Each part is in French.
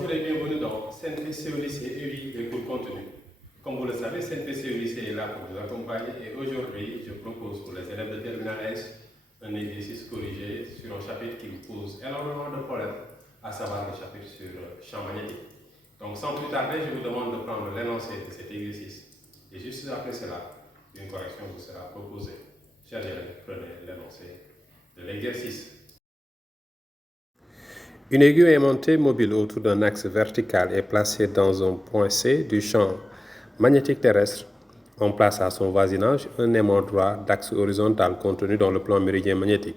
Bonjour et bienvenue dans CNPC au lycée EVI des cours continus. Comme vous le savez, CNPC au lycée est là pour vous accompagner et aujourd'hui, je propose pour les élèves de terminale S un exercice corrigé sur un chapitre qui vous pose énormément de problèmes, à savoir le chapitre sur le champ magnétique. Donc sans plus tarder, je vous demande de prendre l'énoncé de cet exercice et juste après cela, une correction vous sera proposée. Chers élèves, prenez l'énoncé de l'exercice. Une aiguille aimantée mobile autour d'un axe vertical est placée dans un point C du champ magnétique terrestre. On place à son voisinage un aimant droit d'axe horizontal contenu dans le plan méridien magnétique.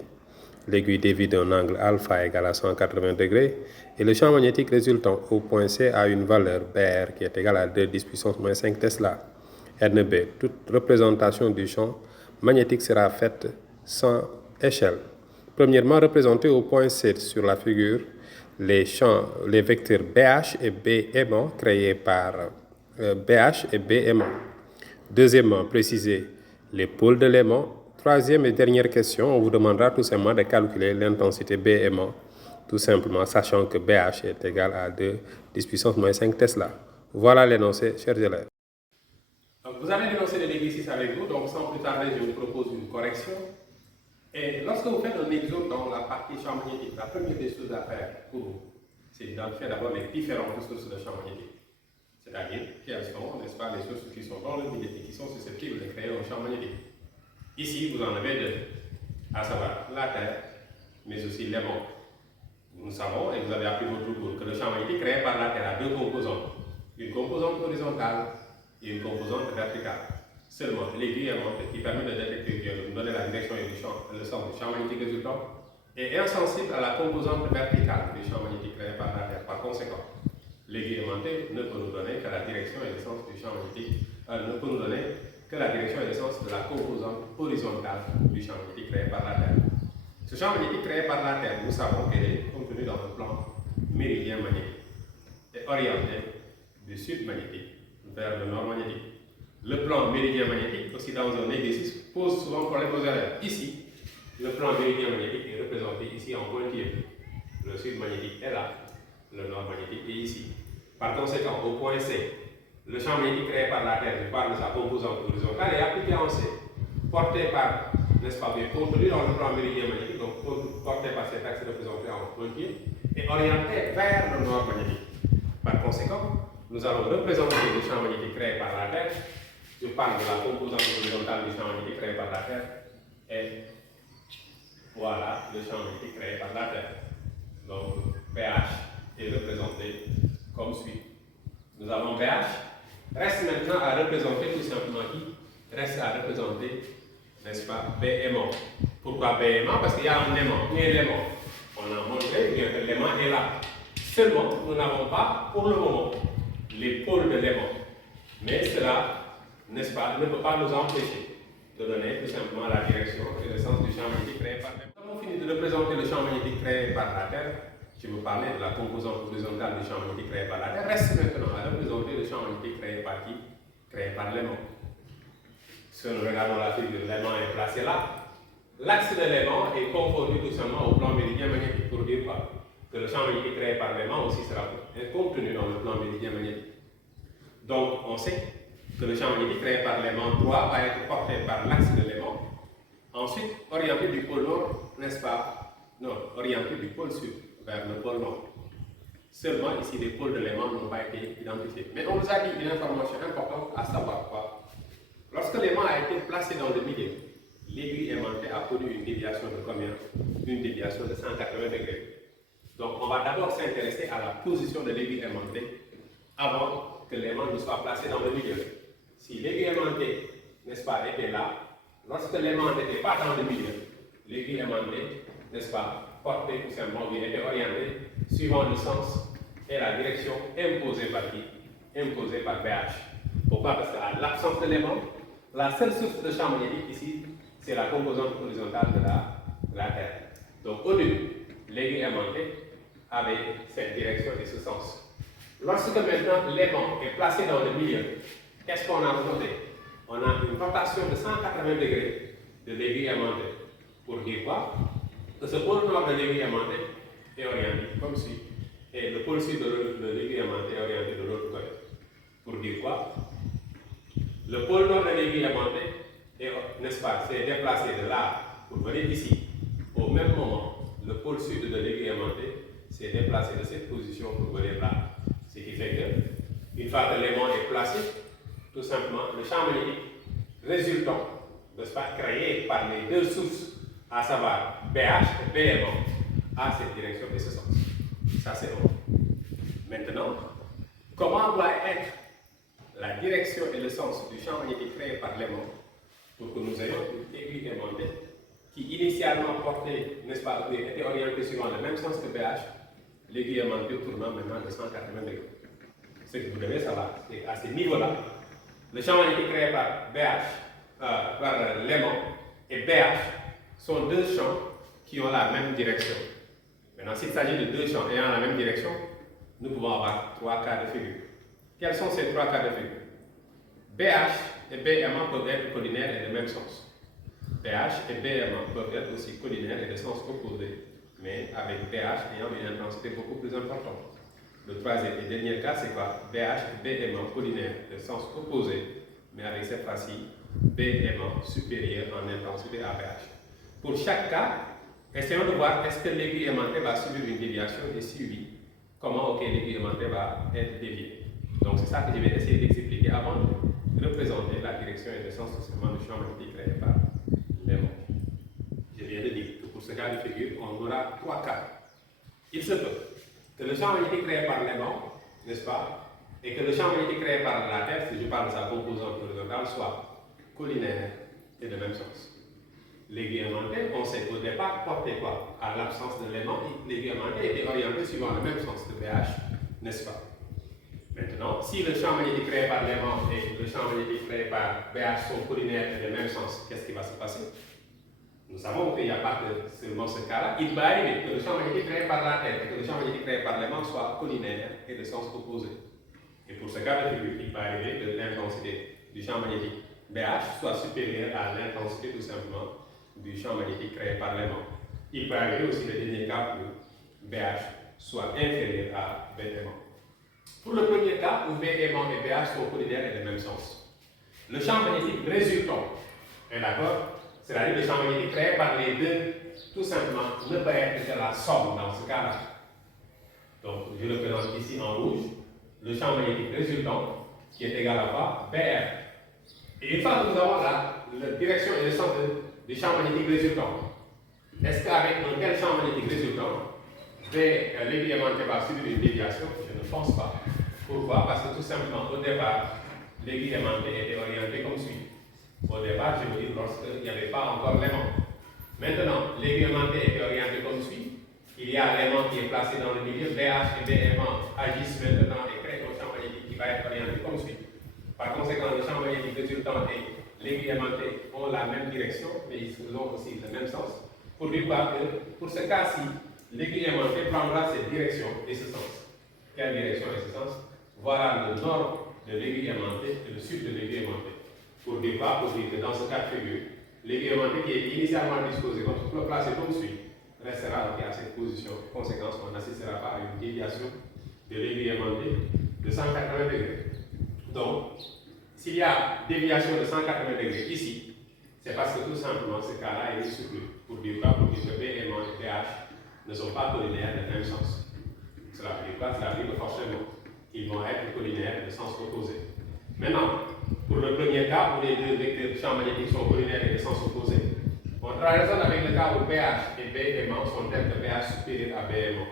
L'aiguille dévie d'un angle alpha égal à 180 degrés et le champ magnétique résultant au point C a une valeur BR qui est égale à 2 10 puissance moins 5 Tesla. NB, toute représentation du champ magnétique sera faite sans échelle. Premièrement, représentez au point C sur la figure les vecteurs BH et B aimant créés par BH et B aimant. Deuxièmement, précisez les pôles de l'aimant. Troisième et dernière question, on vous demandera tout simplement de calculer l'intensité B aimant, tout simplement sachant que BH est égal à 2 10 puissance moins 5 Tesla. Voilà l'énoncé, chers élèves. Donc, vous avez l'énoncé de l'exercice avec vous, donc sans plus tarder, je vous propose une correction. Et lorsque vous faites un exode dans la partie champ magnétique, la première des choses à faire pour vous, c'est d'identifier d'abord les différentes sources de champ magnétique. C'est-à-dire quelles sont, n'est-ce pas, les sources qui sont dans le milieu et qui sont susceptibles de créer un champ magnétique. Ici, vous en avez deux, à savoir la Terre, mais aussi l'aimant. Nous savons, et vous avez appris votre cours, que le champ magnétique créé par la Terre a deux composantes. Une composante horizontale et une composante verticale. Seulement, l'aiguille aimante qui permet de détecter, de nous donner la direction et le sens du champ magnétique résultant est insensible à la composante verticale du champ magnétique créé par la Terre. Par conséquent, l'aiguille aimantée ne peut nous donner que la direction et le sens du champ magnétique, ne peut nous donner que la direction et le sens de la composante horizontale du champ magnétique créé par la Terre. Ce champ magnétique créé par la Terre, nous savons qu'elle est contenue dans le plan méridien magnétique et orienté du sud magnétique vers le nord magnétique. Le plan méridien magnétique, aussi dans un exercice, pose souvent problème aux élèves. Ici, le plan méridien magnétique est représenté ici en pointillé. Le sud magnétique est là, le nord magnétique est ici. Par conséquent, au point C, le champ magnétique créé par la Terre, je parle de sa composante horizontale, est appliqué en C, porté par, n'est-ce pas bien, contenu dans le plan méridien magnétique, donc porté par cet axe représenté en pointillé, et orienté vers le nord magnétique. Par conséquent, nous allons représenter le champ magnétique créé par la Terre. Je parle de la composante horizontale du champ magnétique créé par la Terre. Et voilà le champ magnétique créé par la Terre. Donc, PH est représenté comme suit. Nous avons PH. Reste maintenant à représenter tout simplement qui? Reste à représenter, n'est-ce pas, B aimant. Pourquoi B aimant? Parce qu'il y a un aimant. Qui est l'aimant? On a montré bien que l'aimant est là. Seulement, nous n'avons pas, pour le moment, les pôles de l'aimant. Mais cela, n'est-ce pas, ne peut pas nous empêcher de donner tout simplement la direction et le sens du champ magnétique créé par la Terre. Nous avons fini de représenter le champ magnétique créé par la Terre. Je vous parlais de la composante horizontale du champ magnétique créé par la Terre. Reste maintenant à représenter le champ magnétique créé par qui? Créé par l'aimant. Si nous regardons la figure, l'aimant est placé là. L'axe de l'aimant est confondu tout simplement au plan méridien magnétique pour dire quoi? Que le champ magnétique créé par l'aimant aussi sera contenu dans le plan méridien magnétique. Donc, on sait que le champ magnétique créé par l'aimant droit va être porté par l'axe de l'aimant, ensuite orienté du pôle nord, n'est-ce pas? Non, orienté du pôle sud vers le pôle nord. Seulement ici, les pôles de l'aimant n'ont pas été identifiés. Mais on nous a dit une information importante à savoir quoi? Lorsque l'aimant a été placé dans le milieu, l'aiguille aimantée a connu une déviation de combien? Une déviation de 180 degrés. Donc, on va d'abord s'intéresser à la position de l'aiguille aimantée avant que l'aimant ne soit placé dans le milieu. Si l'aiguille aimantée, n'est-ce pas, était là, lorsque l'aimant n'était pas dans le milieu, l'aiguille aimantée, n'est-ce pas, portée tout simplement, il était orientée suivant le sens et la direction imposée par qui? Imposée par BH. Pourquoi? Parce qu'à l'absence de l'aimant, la seule source de champ magnétique ici, c'est la composante horizontale de la Terre. Donc au début, l'aiguille aimantée avait cette direction et ce sens. Lorsque maintenant l'aimant est placé dans le milieu, qu'est-ce qu'on a noté? On a une rotation de 180 degrés de l'aiguille aimantée. Pour dire quoi? Que ce pôle nord de l'aiguille aimantée est orienté comme suit. et le pôle sud de l'aiguille aimantée est orienté de l'autre côté. Pour dire quoi? Le pôle nord de l'aiguille aimantée n'est-ce pas, s'est déplacé de là pour venir ici. Au même moment, le pôle sud de l'aiguille aimantée s'est déplacé de cette position pour venir là. Ce qui fait que, une fois que l'aimant est placé, tout simplement, le champ magnétique résultant, n'est-ce pas, créé par les deux sources, à savoir BH et BMA, a cette direction et ce sens. Ça, c'est bon. Maintenant, comment doit être la direction et le sens du champ magnétique créé par l'aimant pour que nous ayons une aiguille aimantée qui initialement portait, n'est-ce pas, était orientée suivant le même sens que BH, l'aiguille aimantée tournant maintenant de 180 degrés. Ce que vous devez savoir, c'est à ce niveau-là, le champ magnétique créé par BH, par l'aimant et BH sont deux champs qui ont la même direction. Maintenant, s'il s'agit de deux champs ayant la même direction, nous pouvons avoir trois cas de figure. Quels sont ces trois cas de figure? BH et BMA peuvent être collinaires et de même sens. BH et BMA peuvent être aussi collinaires et de sens opposés, mais avec BH ayant une intensité beaucoup plus importante. Le troisième et dernier cas, c'est quoi? BH et BMA collinaires de sens opposé, mais avec cette fois-ci BMA supérieur en intensité à BH. Pour chaque cas, essayons de voir est-ce que l'aiguille aimantée va subir une déviation et si oui, comment l'aiguille aimantée va être déviée. Donc c'est ça que je vais essayer d'expliquer avant de représenter la direction et le sens du champ magnétique créé par l'aimant. Je viens de dire que pour ce cas de figure, on aura trois cas. Il se peut que le champ magnétique créé par l'aimant, n'est-ce pas, et que le champ magnétique créé par la Terre, si je parle de sa composante horizontale, soit collinaire et de même sens. L'aiguille aimantée, on sait au départ, portait quoi? À l'absence de l'aimant, l'aiguille aimantée était orientée suivant le même sens que BH, n'est-ce pas? Maintenant, si le champ magnétique créé par l'aimant et le champ magnétique créé par BH sont collinaires et de même sens, qu'est-ce qui va se passer? Nous savons qu'il n'y a pas seulement ce cas-là. Il va arriver que le champ magnétique créé par la Terre et que le champ magnétique créé par l'aimant soit collinaire et de sens opposé. Et pour ce cas de figure, il va arriver que l'intensité du champ magnétique BH soit supérieure à l'intensité tout simplement du champ magnétique créé par l'aimant. Il peut arriver aussi le dernier cas où BH soit inférieur à BMA. Pour le premier cas où BMA et BH sont collinaires et de même sens, le champ magnétique résultant, est d'accord? C'est-à-dire le champ magnétique créé par les deux, tout simplement, ne peut être que la somme dans ce cas-là. Donc, je le présente ici en rouge, le champ magnétique résultant, qui est égal à quoi? BR. Et une fois que nous avons la direction et le sens du champ magnétique résultant, est-ce qu'avec un tel champ magnétique résultant, l'aiguille aimantée va subir une déviation? Je ne pense pas. Pourquoi? Parce que tout simplement, au départ, l'aiguille aimantée était orientée comme suit. Au départ, je veux dire, lorsqu'il n'y avait pas encore l'aimant. Maintenant, l'aiguille aimantée était orientée comme suit. Il y a l'aimant qui est placé dans le milieu. BH et BMA agissent maintenant et créent un champ magnétique qui va être orienté comme suit. Par conséquent, le champ magnétique résultant et l'aiguille aimantée ont la même direction, mais ils ont aussi le même sens. Pour dire que, pour ce cas-ci, l'aiguille aimantée prendra cette direction et ce sens. Quelle direction et ce sens? Voilà le nord de l'aiguille aimantée et le sud de l'aiguille aimantée. Pour dire que dans ce cas de figure, l'aiguille aimantée qui est initialement disposée, placée comme suit, restera à cette position. Conséquence, on n'assistera pas à une déviation de l'aiguille aimantée de 180 degrés. Donc, s'il y a déviation de 180 degrés ici, c'est parce que tout simplement ce cas-là est exclu. Pour dire que BMA et BH ne sont pas collinaires de même sens. Cela veut dire quoi? Cela veut dire que forcément, ils vont être collinaires de sens opposé. Maintenant, pour le premier cas où les deux vecteurs champs magnétiques sont collinaires et de sens opposé, on raisonne avec le cas où BH et BMA sont tels que BH supérieur à BMA.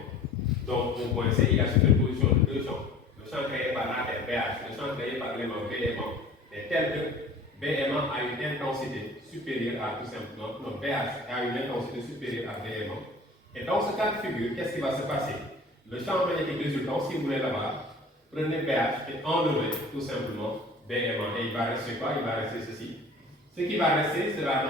Donc, au point C, il y a superposition de deux champs. Le champ créé par la Terre, BH, le champ créé par l'aimant, BMA, est tel que BMA a une intensité supérieure à tout simplement, non, BH a une intensité supérieure à BMA. Et dans ce cas de figure, qu'est-ce qui va se passer? Le champ magnétique résultant, si vous voulez l'avoir, prenez BH et enlevez tout simplement BMA. Et il va rester quoi? Il va rester ceci. Ce qui va rester, cela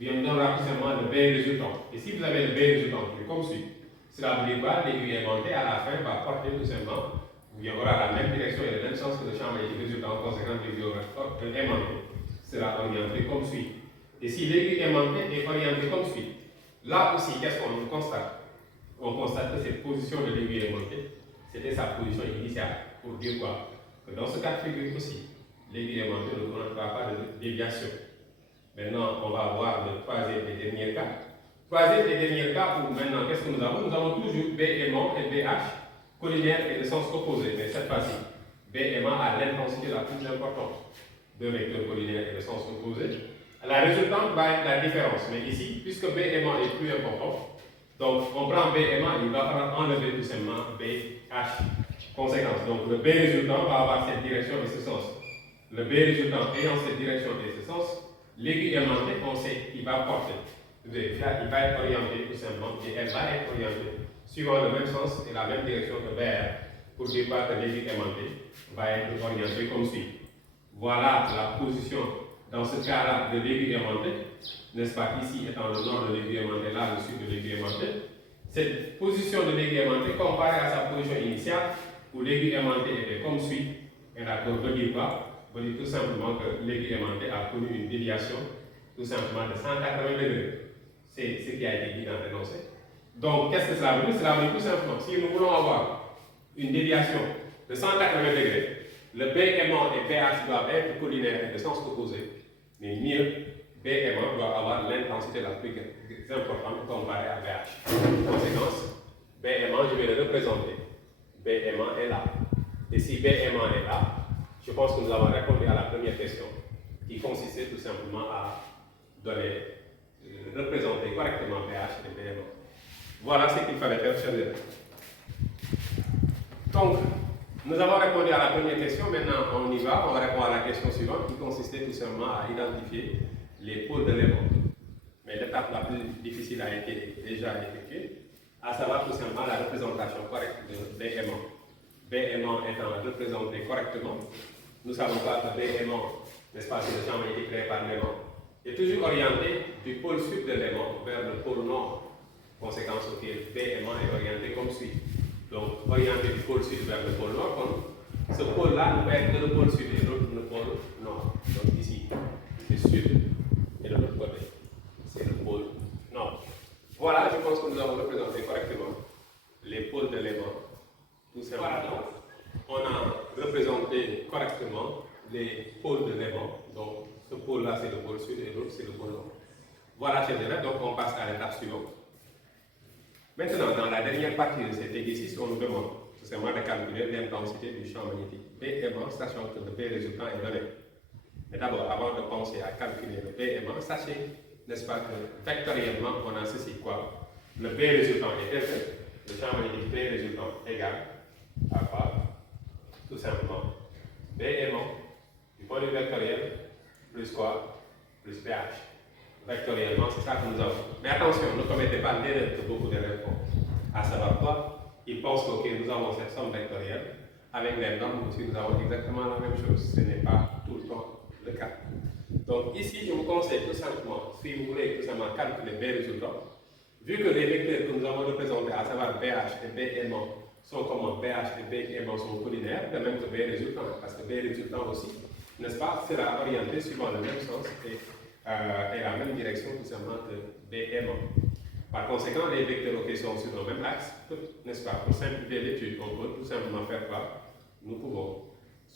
donnera tout simplement le B résultant. Et si vous avez le B résultant qui est comme suit, cela veut dire quoi? L'aiguille aimantée à la fin va porter tout simplement, il y aura la même direction et le même sens que le champ magnétique résultant. En conséquence, l'aiguille aimantée sera orientée comme suit. Et si l'aiguille aimantée est orientée comme suit, là aussi, qu'est-ce qu'on constate? on constate que cette position de l'aiguille aimantée, c'était sa position initiale. Pour dire quoi? Que dans ce cas de figure aussi, l'aiguille aimantée ne connaîtra pas de déviation. Maintenant, on va voir le troisième et dernier cas. Troisième et dernier cas où maintenant, qu'est-ce que nous avons? Nous avons toujours B aimant et BH, collinaire et de sens opposé. Mais cette fois-ci, B aimant a l'intensité la plus importante. Deux vecteurs collinaires et de sens opposé. La résultante va être la différence. Mais ici, puisque B aimant est plus important, donc on prend B aimant, il va falloir enlever tout simplement BH. Conséquence. Donc le B résultant va avoir cette direction et ce sens. Le B résultant ayant cette direction et ce sens, l'aiguille aimantée, on sait qu'il va porter. Il va être orienté tout simplement et elle va être orientée suivant le même sens et la même direction que BR pour dire que l'aiguille aimantée va être orientée comme suit. Voilà la position dans ce cas-là de l'aiguille aimantée, n'est-ce pas? Ici étant le nord de l'aiguille aimantée, là le sud de l'aiguille aimantée. Cette position de l'aiguille aimantée comparée à sa position initiale où l'aiguille aimantée était comme suit, et d'accord, veut dire quoi? Veut dire tout simplement que l'aiguille aimantée a connu une déviation tout simplement de 180 degrés. C'est ce qui a été dit dans l'énoncé. Donc, qu'est-ce que cela veut dire? Cela veut dire tout simplement, si nous voulons avoir une déviation de 180 degrés, le B aimant et BH doivent être collinaires et de sens opposé. Mais mieux, B aimant doit avoir l'intensité la plus importante comparée à BH. Conséquence, B aimant, je vais le représenter. B aimant est là. Et si B aimant est là, je pense que nous avons répondu à la première question qui consistait tout simplement à donner, représenter correctement BH et B aimant. Voilà ce qu'il fallait faire, chers élèves. Donc, nous avons répondu à la première question, maintenant on y va, on répond à la question suivante qui consistait tout simplement à identifier les pôles de l'aimant. Mais l'étape la plus difficile a été déjà effectuée, à savoir tout simplement la représentation correcte de B aimant. B aimant étant représenté correctement, nous savons pas que B aimant, n'est-ce pas, c'est le champ magnétique créé par l'aimant, est toujours orienté du pôle sud de l'aimant vers le pôle nord. Conséquence auquel B aimant est orienté comme suit. Donc, orienté du pôle sud vers le pôle nord, comme ce pôle-là ne peut être que le pôle sud et l'autre le pôle nord. Donc ici, c'est sud et de l'autre côté, c'est le pôle nord. Voilà, je pense que nous avons représenté correctement les pôles de l'aimant. Tout simplement, on a représenté correctement les pôles de l'aimant. Donc, ce pôle-là, c'est le pôle sud et l'autre, c'est le pôle nord. Voilà, chers élèves, donc on passe à l'étape suivante. Maintenant, dans la dernière partie de cet exercice, on nous demande tout simplement de calculer l'intensité du champ magnétique B aimant, sachant que le B résultant est donné. Mais d'abord, avant de penser à calculer le B aimant, sachez, n'est-ce pas, que vectoriellement, on a ceci quoi? Le B résultant est élevé, le champ magnétique B résultant égal à quoi? Tout simplement, B aimant, du point de vue vectoriel, plus quoi? Plus BH. Vectoriellement, c'est ça que nous avons. Mais attention, ne commettez pas l'erreur que beaucoup d'élèves font. À savoir quoi? Ils pensent que nous avons cette somme vectorielle. Avec les normes aussi, nous avons exactement la même chose. Ce n'est pas tout le temps le cas. Donc ici, je vous conseille tout simplement, si vous voulez tout simplement calculer B résultant, vu que les vecteurs que nous avons représentés, à savoir BH et B aimant, sont comme BH et B aimant sont collinaires, de même que B résultant, parce que B résultant aussi, n'est-ce pas, sera orienté suivant le même sens et la même direction tout simplement que B aimant. Par conséquent, les vecteurs qui sont sur le même axe, n'est-ce pas, pour simplifier l'étude, on peut tout simplement faire quoi? Nous pouvons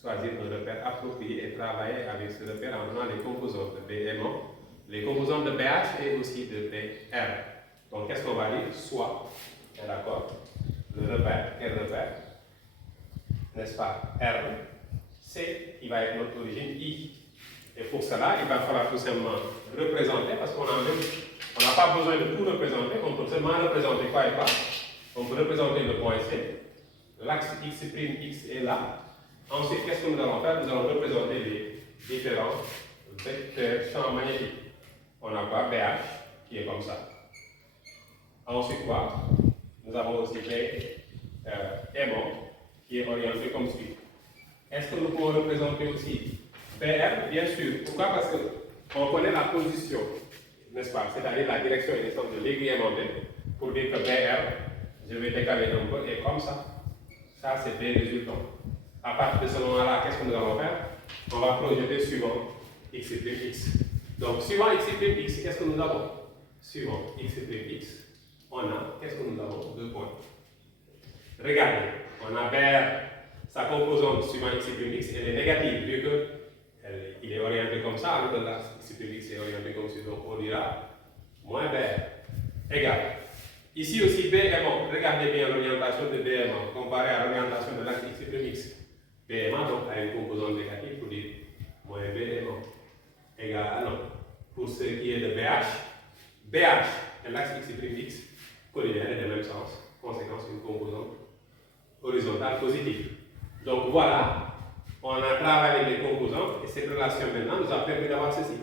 choisir un repère approprié et travailler avec ce repère en donnant les composantes de B aimant, les composantes de BH et aussi de BR. Donc, qu'est-ce qu'on va dire? Soit, d'accord, le repère, quel repère? N'est-ce pas? R, C, qui va être notre origine I. Et pour cela, il va falloir tout simplement représenter, parce qu'on n'a pas besoin de tout représenter, on peut seulement représenter quoi et quoi. On peut représenter le point C, l'axe X' est là. Ensuite, qu'est-ce que nous allons faire? Nous allons représenter les différents vecteurs champs magnétiques. On a quoi? BH, qui est comme ça. Ensuite, quoi? Nous avons aussi B aimant, qui est orienté comme suit. Est-ce que nous pouvons représenter aussi BR? Bien sûr. Pourquoi? Parce qu'on connaît la position, n'est-ce pas? C'est-à-dire la direction et l'essence de l'aiguille aimantée. Pour dire que BR, je vais décaler un peu, et comme ça, ça c'est B résultant. À partir de ce moment-là, qu'est-ce que nous allons faire? On va projeter suivant X'. Donc, suivant X', qu'est-ce que nous avons? Suivant X', on a, qu'est-ce que nous avons? 2 points. Regardez, on a BR, sa composante suivant x prime x, elle est négative, vu qu'il est orienté comme ça, alors que là, x prime x est orienté comme ça, donc on dira moins BR égal. Ici aussi, B aimant, regardez bien l'orientation de B aimant comparée à l'orientation de l'axe x prime x. B aimant donc a une composante négative pour dire moins B aimant égal à non. Pour ce qui est de BH et l'axe x prime x collinaire est dans le même sens, conséquence une composante horizontale positive. Donc voilà, on a travaillé avec les composantes et cette relation maintenant nous a permis d'avoir ceci.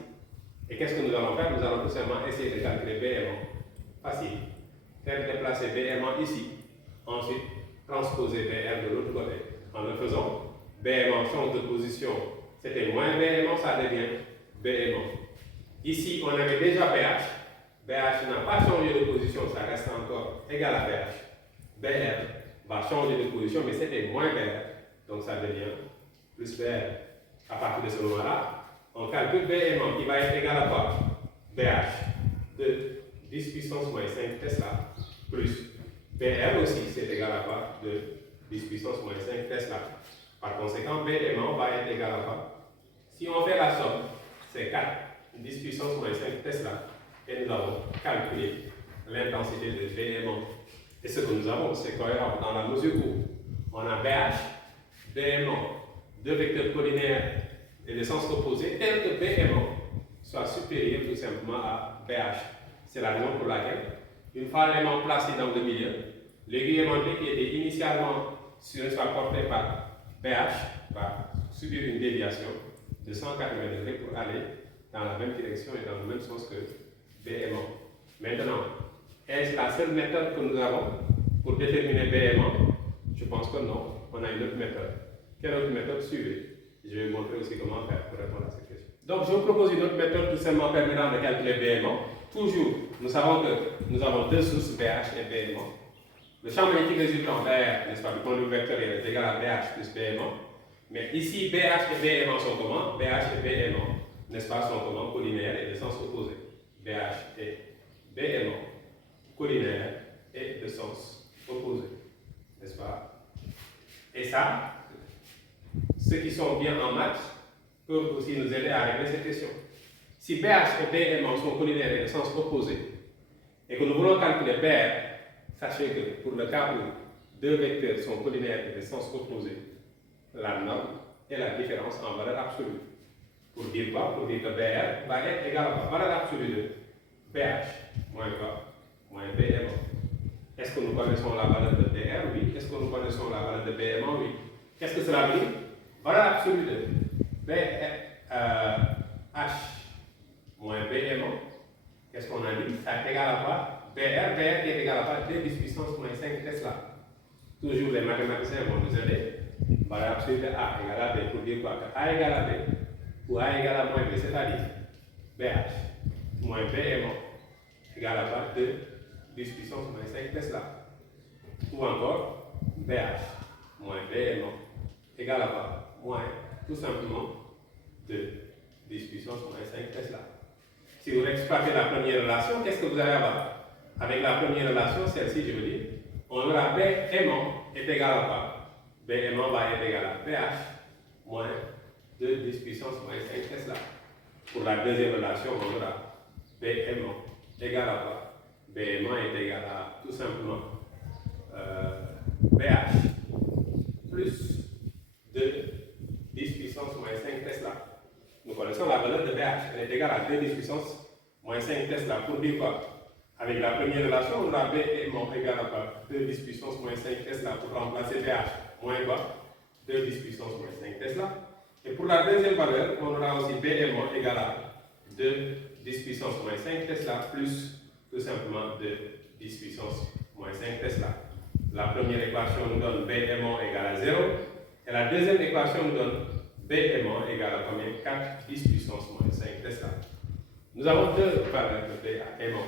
Et qu'est-ce que nous allons faire? Nous allons tout simplement essayer de calculer B aimant. Facile. Faire déplacer B aimant ici. Ensuite, transposer BR de l'autre côté. En le faisant, B aimant change de position. C'était moins B aimant, ça devient B aimant. Ici, on avait déjà BH. BH n'a pas changé de position, ça reste encore égal à BH. BR va changer de position, mais c'était moins BR. Donc ça devient plus BR. À partir de ce moment-là, on calcule B aimant qui va être égal à quoi? BH de 10 puissance moins 5 Tesla plus BR aussi, c'est égal à quoi? De 10 puissance moins 5 Tesla. Par conséquent, B aimant va être égal à quoi? Si on fait la somme, c'est 4, 10 puissance moins 5 Tesla. Et nous avons calculé l'intensité de B aimant. Et ce que nous avons, c'est cohérent dans la mesure où on a BH, B aimant, deux vecteurs collinaires et de sens opposés, tel que B aimant soit supérieur tout simplement à BH. C'est la raison pour laquelle, une fois l'aimant placé dans le milieu, l'aiguille aimantée qui était initialement sur une soit portée par BH va subir une déviation de 180 degrés pour aller dans la même direction et dans le même sens que B aimant. Maintenant, est-ce la seule méthode que nous avons pour déterminer B aimant? Je pense que non. On a une autre méthode. Quelle autre méthode suivez? Je vais vous montrer aussi comment faire pour répondre à cette question. Donc, je vous propose une autre méthode tout simplement permettant de calculer B aimant. Toujours, nous savons que nous avons deux sources BH et B aimant. Le champ magnétique résultant BR, n'est-ce pas, du conduit vectoriel est égal à BH plus B aimant. Mais ici, BH et B aimant sont comment? BH et B aimant, n'est-ce pas, sont comment? Collinaires et de sens opposé. BH et B aimant, collinaires et de sens opposé, n'est-ce pas? Et ça, ceux qui sont bien en maths peuvent aussi nous aider à régler cette question. Si BH et B aimant sont collinaires et de sens opposé, et que nous voulons calculer BR, sachez que pour le cas où deux vecteurs sont collinaires et de sens opposé, la norme est la différence en valeur absolue. Pour dire quoi? Pour dire que BR va être égal à valeur absolue de BH moins quoi? Moins B aimant. Est-ce que nous connaissons la valeur de BR? Oui. Est-ce que nous connaissons la valeur de B aimant? Oui. Qu'est-ce que cela veut dire? Valeur absolue de H moins B aimant. Qu'est-ce qu'on a dit? Ça est égal à quoi? BR qui est égal à quoi? 2 puissance moins 5 Tesla. Toujours les mathématiciens vont nous aider. Valeur absolue de A égale à B pour dire quoi? Que A égale à B ou A égale à moins B, c'est-à-dire BH moins B aimant égale à quoi? 2 10 puissance moins 5 Tesla. Ou encore BH moins B aimant égale à quoi? Moins tout simplement 2 10 puissance moins 5 Tesla. Si vous exploitez la première relation, qu'est-ce que vous allez avoir? Avec la première relation, celle-ci, je veux dire, on aura B aimant est égal à quoi? B aimant va être égal à BH moins 2 10 puissance moins 5 Tesla. Pour la deuxième relation, on aura B aimant égal à quoi? B aimant est égal à tout simplement BH plus 2 10 puissance moins 5 Tesla. Nous connaissons la valeur de BH, elle est égale à 2 10 puissance moins 5 Tesla. Pour dire quoi? Avec la première relation, on aura B aimant égal à quoi? 2 10 puissance moins 5 Tesla pour remplacer BH moins quoi? 2 10 puissance moins 5 Tesla. Et pour la deuxième valeur, on aura aussi B aimant égal à 2 10 puissance moins 5 Tesla plus tout simplement 2 10 puissance moins 5 Tesla. La première équation nous donne B aimant égal à 0 et la deuxième équation nous donne B aimant égal à combien? 4 10 puissance moins 5 Tesla. Nous avons deux valeurs de B aimant.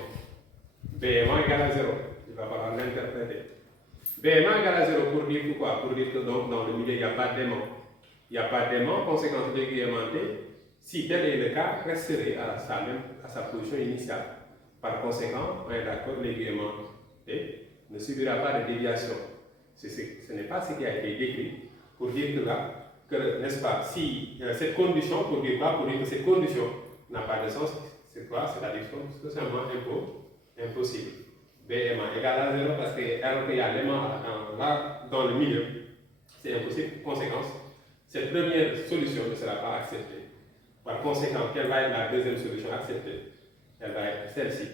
B aimant égal à 0. Il va falloir l'interpréter. B aimant égal à 0 pour dire pourquoi? Pour dire que donc dans le milieu il n'y a pas d'aimant. Il n'y a pas d'aimant, conséquence de l'aiguille aimantée, si tel est le cas, resterait à sa position initiale. Par conséquent, on est d'accord, l'aiguille aimante et ne subira pas de déviation. Ce n'est pas ce qui a été décrit pour dire que là, que, n'est-ce pas, si cette condition, pour dire quoi, pour dire que cette condition n'a pas de sens, c'est quoi? C'est-à-dire tout simplement impossible. B aimant égal à 0 parce que alors qu'il y a l'aimant là dans le milieu, c'est impossible. Conséquence, cette première solution ne sera pas acceptée. Par conséquent, quelle va être la deuxième solution acceptée? Elle va être celle-ci.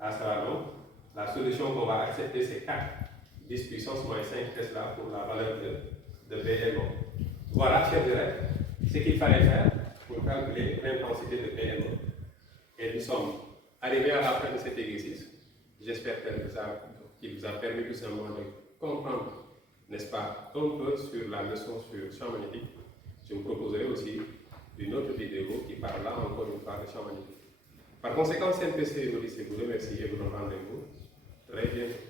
À savoir donc, la solution qu'on va accepter, c'est 4 10 puissance moins 5 Tesla pour la valeur de B aimant. Voilà, chers élèves, ce qu'il fallait faire pour calculer l'intensité de B aimant. Et nous sommes arrivés à la fin de cet exercice. J'espère qu'il vous a permis tout simplement de comprendre, n'est-ce pas, un peu sur la leçon sur le champ magnétique. Je vous proposerai aussi une autre vidéo qui parlera encore une fois de champ magnétique. Par conséquent, CNPC vous remercie et vous donne rendez-vous très bientôt.